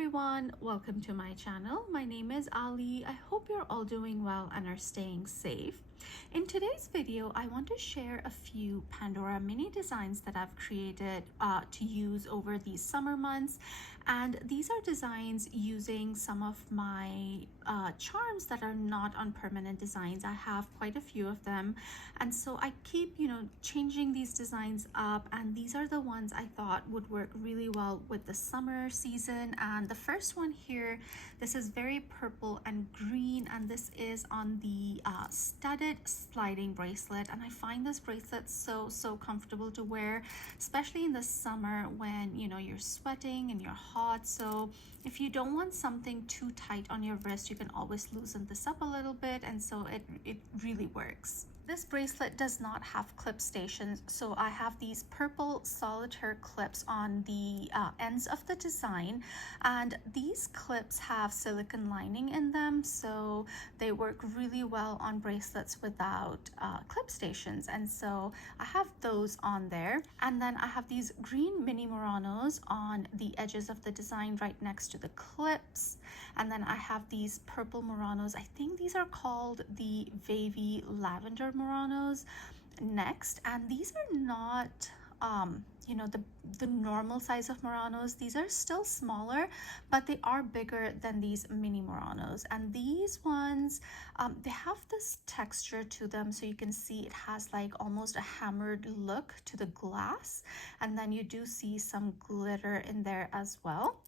everyone, welcome to my channel. My name is Ali. I hope you're all doing well and are staying safe. In today's video, I want to share a few Pandora mini designs that I've created to use over these summer months. And these are designs using some of my charms that are not on permanent designs. I have quite a few of them. And so I keep, changing these designs up. And these are the ones I thought would work really well with the summer season. And the first one here, this is very purple and green. And this is on the studded sliding bracelet, and I find this bracelet so comfortable to wear, especially in the summer when you're sweating and you're hot. So if you don't want something too tight on your wrist, you can always loosen this up a little bit, and so it really works. This bracelet does not have clip stations, so I have these purple solitaire clips on the ends of the design, and these clips have silicone lining in them, so they work really well on bracelets without clip stations, and so I have those on there. And then I have these green mini Muranos on the edges of the design right next to the clips, and then I have these purple Muranos. I think these are called the Wavy Lavender Muranos next, and these are not the normal size of Muranos. These are still smaller, but they are bigger than these mini Muranos. And these ones, they have this texture to them, so you can see it has like almost a hammered look to the glass, and then you do see some glitter in there as well.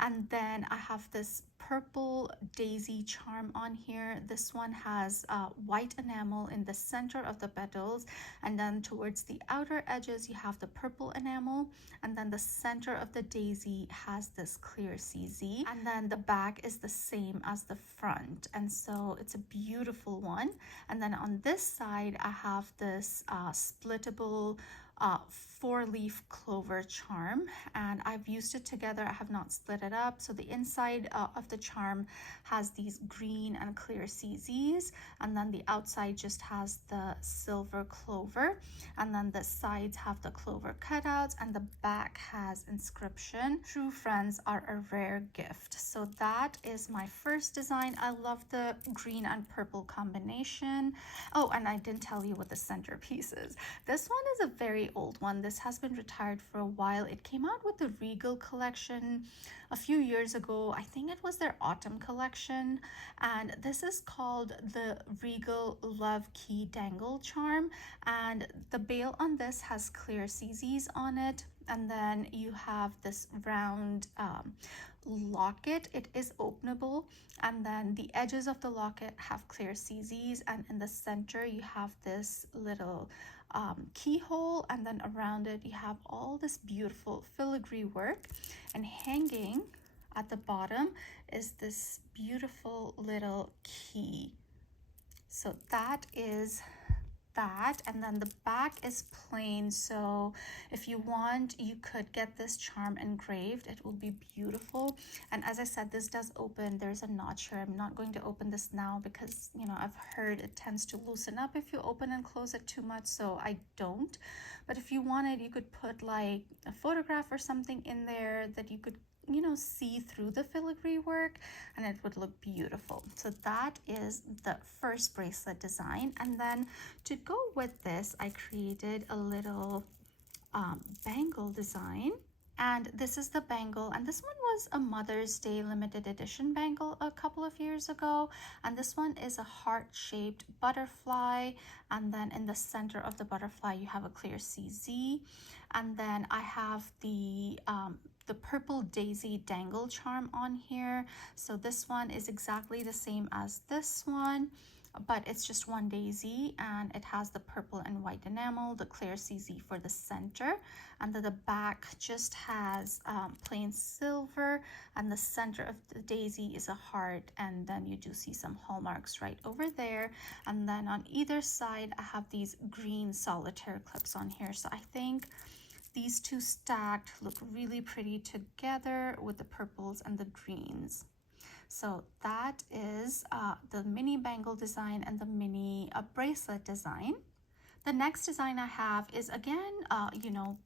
And then I have this purple daisy charm on here. This one has white enamel in the center of the petals, and then towards the outer edges you have the purple enamel, and then the center of the daisy has this clear CZ, and then the back is the same as the front, and so it's a beautiful one. And then on this side I have this splittable 4-leaf clover charm, and I've used it together. I have not split it up. So the inside of the charm has these green and clear CZs, and then the outside just has the silver clover, and then the sides have the clover cutouts, and the back has inscription, "True friends are a rare gift." So that is my first design. I love the green and purple combination. Oh, and I didn't tell you what the centerpiece is. This one is a very old one. This has been retired for a while. It came out with the Regal collection a few years ago. I think it was their autumn collection, and this is called the Regal Love Key Dangle Charm, and the bail on this has clear CZs on it, and then you have this round locket. It is openable, and then the edges of the locket have clear CZs, and in the center you have this little keyhole, and then around it you have all this beautiful filigree work, and hanging at the bottom is this beautiful little key. So that is that, and then the back is plain, so if you want you could get this charm engraved. It will be beautiful. And as I said, this does open. There's a notch here. I'm not going to open this now because I've heard it tends to loosen up if you open and close it too much, so I don't. But if you wanted, you could put like a photograph or something in there that you could see through the filigree work, and it would look beautiful. So that is the first bracelet design. And then to go with this, I created a little bangle design, and this is the bangle, and this one was a Mother's Day limited edition bangle a couple of years ago, and this one is a heart-shaped butterfly, and then in the center of the butterfly you have a clear CZ, and then I have the purple daisy dangle charm on here. So this one is exactly the same as this one, but it's just one daisy, and it has the purple and white enamel, the clear CZ for the center, and then the back just has plain silver, and the center of the daisy is a heart, and then you do see some hallmarks right over there. And then on either side I have these green solitaire clips on here, so I think these two stacked look really pretty together with the purples and the greens. So that is the mini bangle design and the mini bracelet design. The next design I have is again,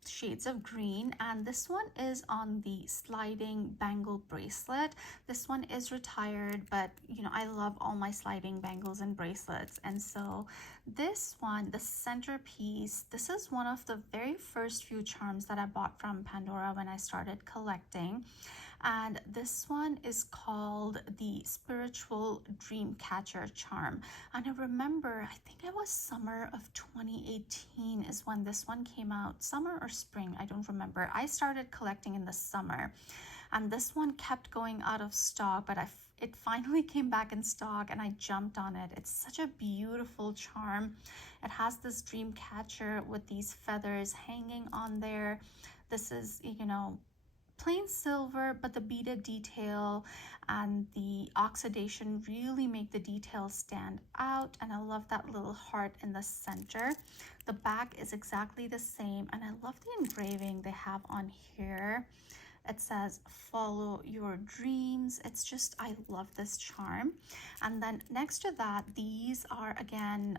shades of green, and this one is on the sliding bangle bracelet. This one is retired, but I love all my sliding bangles and bracelets. And so this one, the centerpiece, this is one of the very first few charms that I bought from Pandora when I started collecting. And this one is called the Spiritual Dream Catcher charm. And I remember, I think it was summer of 2018 is when this one came out. Summer or spring, I don't remember. I started collecting in the summer, and this one kept going out of stock, but it finally came back in stock and I jumped on it. It's such a beautiful charm. It has this dream catcher with these feathers hanging on there. This is, plain silver, but the beaded detail and the oxidation really make the details stand out. And I love that little heart in the center. The back is exactly the same, and I love the engraving they have on here. It says follow your dreams. It's just, I love this charm. And then next to that, these are again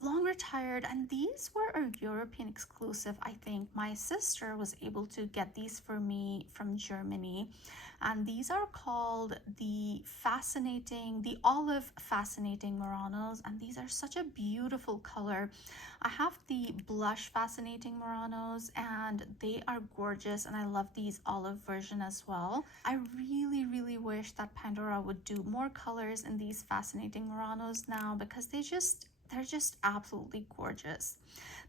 long retired, and these were a European exclusive. I think my sister was able to get these for me from Germany, and these are called the olive fascinating Muranos, and these are such a beautiful color. I have the blush fascinating Muranos, and they are gorgeous, and I love these olive version as well. I really wish that Pandora would do more colors in these fascinating Muranos now, because they're just absolutely gorgeous.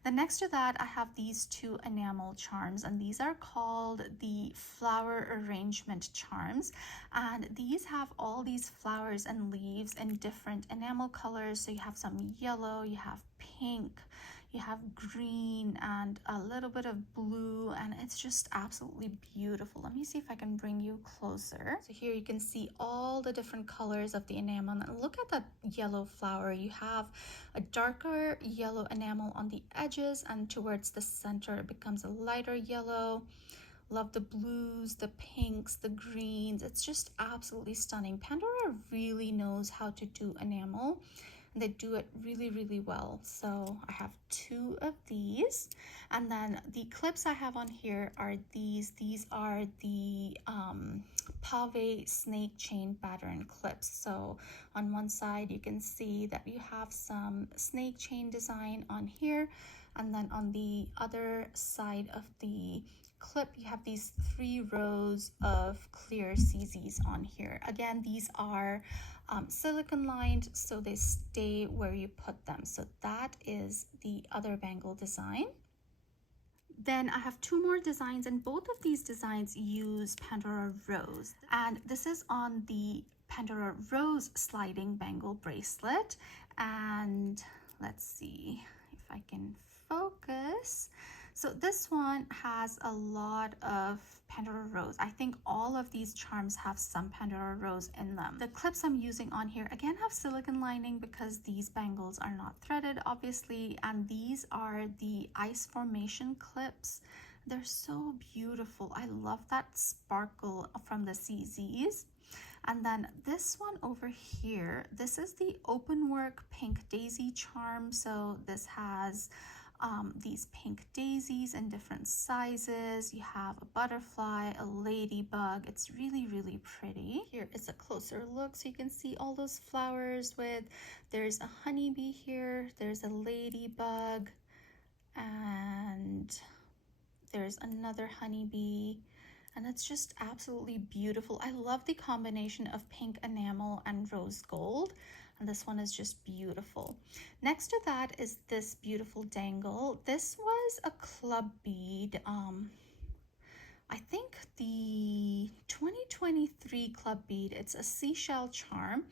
The next to that, I have these two enamel charms, and these are called the flower arrangement charms. And these have all these flowers and leaves in different enamel colors. So you have some yellow, you have pink, you have green, and a little bit of blue, and it's just absolutely beautiful. Let me see if I can bring you closer. So here you can see all the different colors of the enamel, and look at that yellow flower. You have a darker yellow enamel on the edges, and towards the center it becomes a lighter yellow. Love the blues, the pinks, the greens. It's just absolutely stunning. Pandora really knows how to do enamel. They do it really well. So I have two of these, and then the clips I have on here are these are the pave snake chain pattern clips. So on one side you can see that you have some snake chain design on here, and then on the other side of the clip you have these 3 rows of clear CZs on here. Again, these are silicone lined, so they stay where you put them. So that is the other bangle design. Then I have 2 more designs, and both of these designs use Pandora Rose, and this is on the Pandora Rose sliding bangle bracelet. And let's see if I can focus. So this one has a lot of Pandora Rose. I think all of these charms have some Pandora Rose in them. The clips I'm using on here again have silicone lining because these bangles are not threaded, obviously, and these are the ice formation clips. They're so beautiful. I love that sparkle from the CZs. And then this one over here, this is the open work pink daisy charm. So this has these pink daisies in different sizes. You have a butterfly, a ladybug. It's really pretty. Here is a closer look so you can see all those flowers there's a honeybee here, there's a ladybug, and there's another honeybee. And it's just absolutely beautiful. I love the combination of pink enamel and rose gold. And this one is just beautiful. Next to that is this beautiful dangle. This was a club bead. I think the 2023 club bead. It's a seashell charm.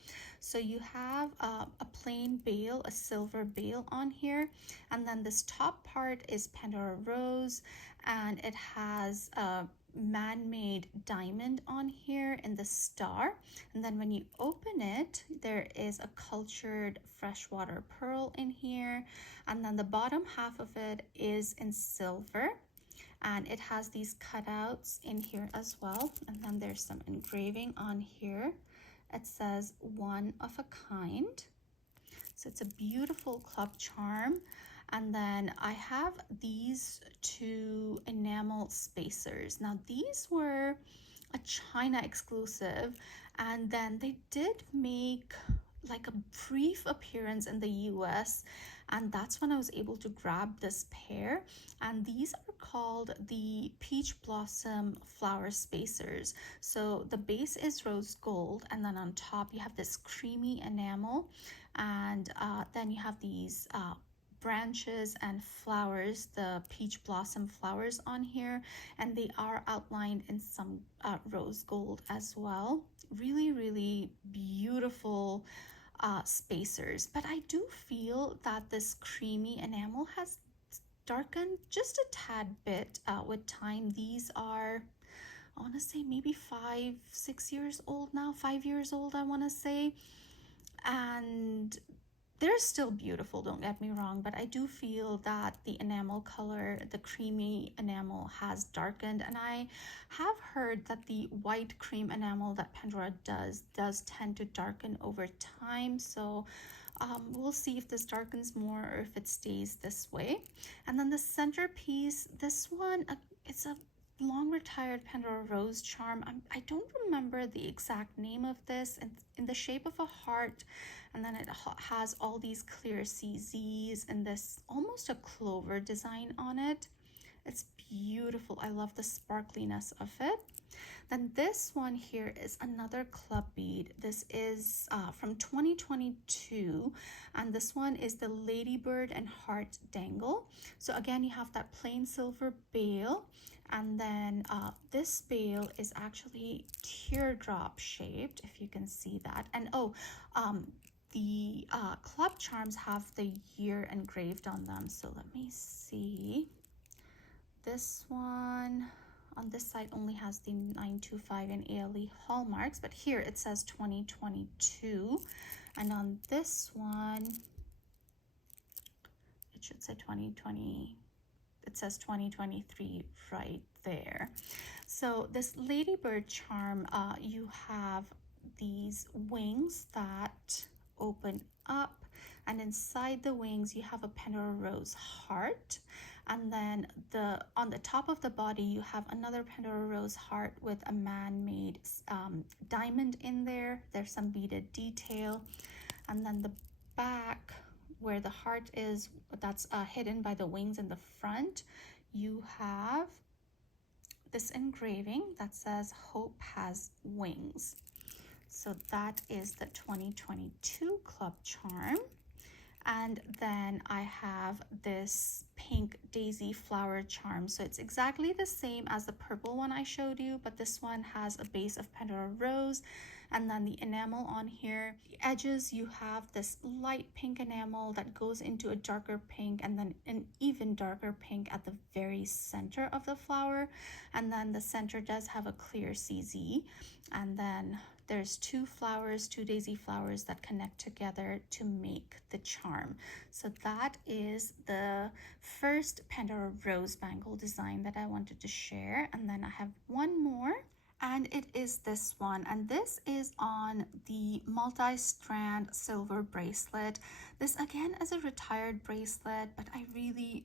So you have a plain bail, a silver bail on here. And then this top part is Pandora Rose, and it has a man-made diamond on here in the star. And then when you open it, there is a cultured freshwater pearl in here, and then the bottom half of it is in silver, and it has these cutouts in here as well. And then there's some engraving on here. It says one of a kind. So it's a beautiful club charm. And then I have these two enamel spacers. Now these were a China exclusive, and then they did make like a brief appearance in the US, and that's when I was able to grab this pair. And these are called the Peach Blossom Flower Spacers. So the base is rose gold, and then on top you have this creamy enamel, and then you have these branches and flowers, the peach blossom flowers on here, and they are outlined in some rose gold as well. Really, really beautiful spacers, but I do feel that this creamy enamel has darkened just a tad bit with time. These are, I want to say, maybe 5-6 years old now, 5 years old, I want to say, and they're still beautiful, don't get me wrong, but I do feel that the enamel color, the creamy enamel, has darkened. And I have heard that the white cream enamel that Pandora does tend to darken over time. So we'll see if this darkens more or if it stays this way. And then the centerpiece, this one, it's a long retired Pandora rose charm. I don't remember the exact name of this. It's in the shape of a heart, and then it has all these clear CZs and this almost a clover design on it. It's beautiful. I love the sparkliness of it. Then this one here is another club bead. This is from 2022, and this one is the Ladybird and Heart Dangle. So again, you have that plain silver bail, and then this bail is actually teardrop shaped, if you can see that. And the club charms have the year engraved on them. So let me see. This one on this side only has the 925 and Aali hallmarks, but here it says 2022. And on this one, it should say 2020. It says 2023 right there. So this Ladybird charm, you have these wings that open up, and inside the wings you have a Pandora rose heart, and then on the top of the body you have another Pandora rose heart with a man-made diamond in there. There's some beaded detail, and then the back where the heart is, that's hidden by the wings in the front, you have this engraving that says hope has wings. So that is the 2022 club charm. And then I have this pink daisy flower charm. So it's exactly the same as the purple one I showed you, but this one has a base of Pandora rose, and then the enamel on here, the edges, you have this light pink enamel that goes into a darker pink, and then an even darker pink at the very center of the flower. And then the center does have a clear CZ, and then there's two daisy flowers that connect together to make the charm. So that is the first Pandora rose bangle design that I wanted to share. And then I have one more, and it is this one, and this is on the multi-strand silver bracelet. This again is a retired bracelet, but I really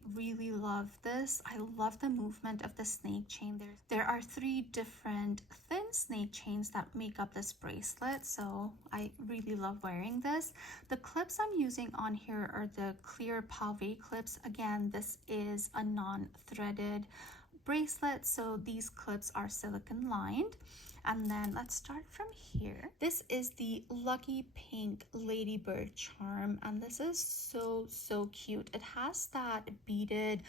love this. I love the movement of the snake chain. There are 3 different thin snake chains that make up this bracelet, so I really love wearing this. The clips I'm using on here are the clear pave clips. Again, this is a non-threaded bracelet, so these clips are silicone lined. And then let's start from here. This is the Lucky Pink Ladybird charm, and this is so cute. It has that beaded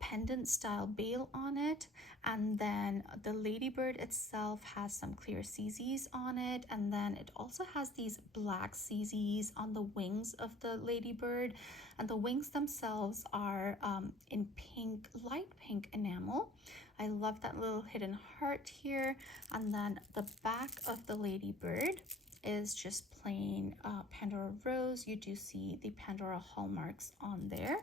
pendant style bail on it, and then the ladybird itself has some clear CZs on it, and then it also has these black CZs on the wings of the ladybird, and the wings themselves are in pink, light pink enamel. I love that little hidden heart here. And then the back of the ladybird is just plain Pandora rose. You do see the Pandora hallmarks on there.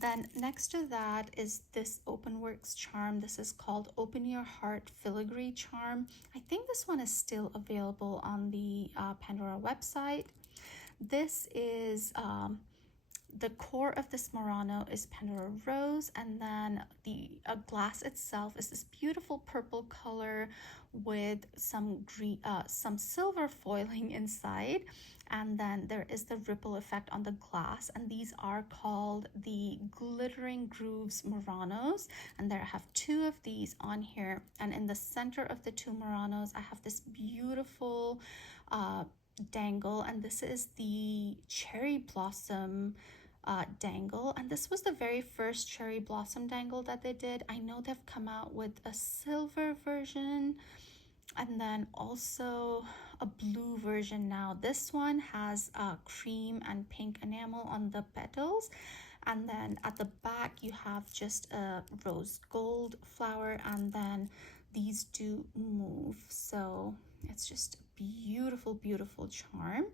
Then next to that is this Openworks charm. This is called Open Your Heart Filigree charm. I think this one is still available on the Pandora website. This is the core of this Murano is Pandora rose, and then the glass itself is this beautiful purple color with some green, some silver foiling inside, and then there is the ripple effect on the glass, and these are called the glittering grooves Muranos, and there I have two of these on here, and in the center of the two Muranos I have this beautiful dangle, and this is the cherry blossom dangle, and this was the very first cherry blossom dangle that they did. I know they've come out with a silver version and then also a blue version now. This one has cream and pink enamel on the petals, and then at the back you have just a rose gold flower, and then these do move, so it's just a beautiful charm.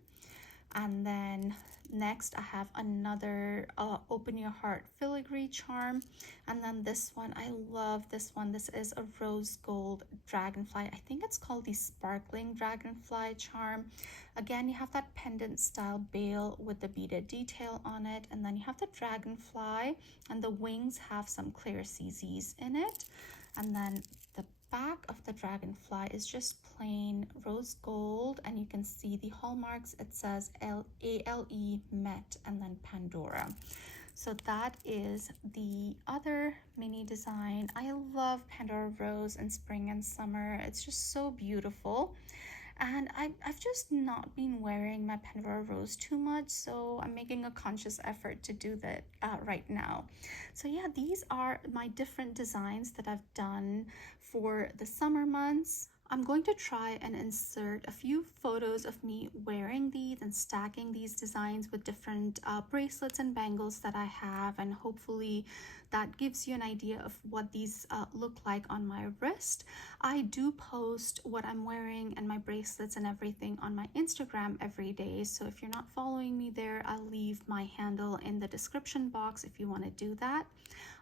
And then next I have another open your heart filigree charm, and then this one, I love this one. This is a rose gold dragonfly. I think it's called the sparkling dragonfly charm. Again, you have that pendant style bail with the beaded detail on it, and then you have the dragonfly, and the wings have some clear CZs in it, and then the back of the dragonfly is just plain rose gold, and you can see the hallmarks. It says ALE Met and then Pandora. So that is the other mini design. I love Pandora rose in spring and summer. It's just so beautiful. And I've just not been wearing my Pandora rose too much, so I'm making a conscious effort to do that right now. So yeah, these are my different designs that I've done for the summer months. I'm going to try and insert a few photos of me wearing these and stacking these designs with different bracelets and bangles that I have, and hopefully that gives you an idea of what these look like on my wrist. I do post what I'm wearing and my bracelets and everything on my Instagram every day, so if you're not following me there, I'll leave my handle in the description box if you want to do that.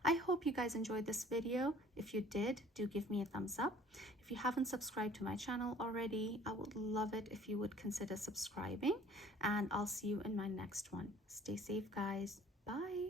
I hope you guys enjoyed this video. If you did, do give me a thumbs up. If you haven't subscribed to my channel already, I would love it if you would consider subscribing, and I'll see you in my next one. Stay safe, guys. Bye.